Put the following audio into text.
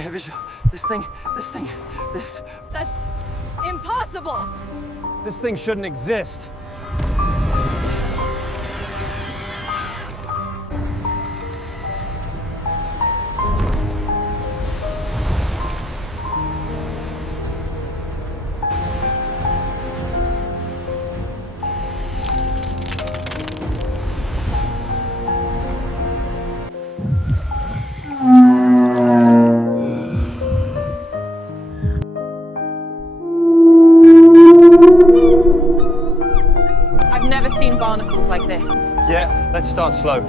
I have visual. This thing. That's impossible! This thing shouldn't exist. I've never seen barnacles like this. Yeah, let's start slow.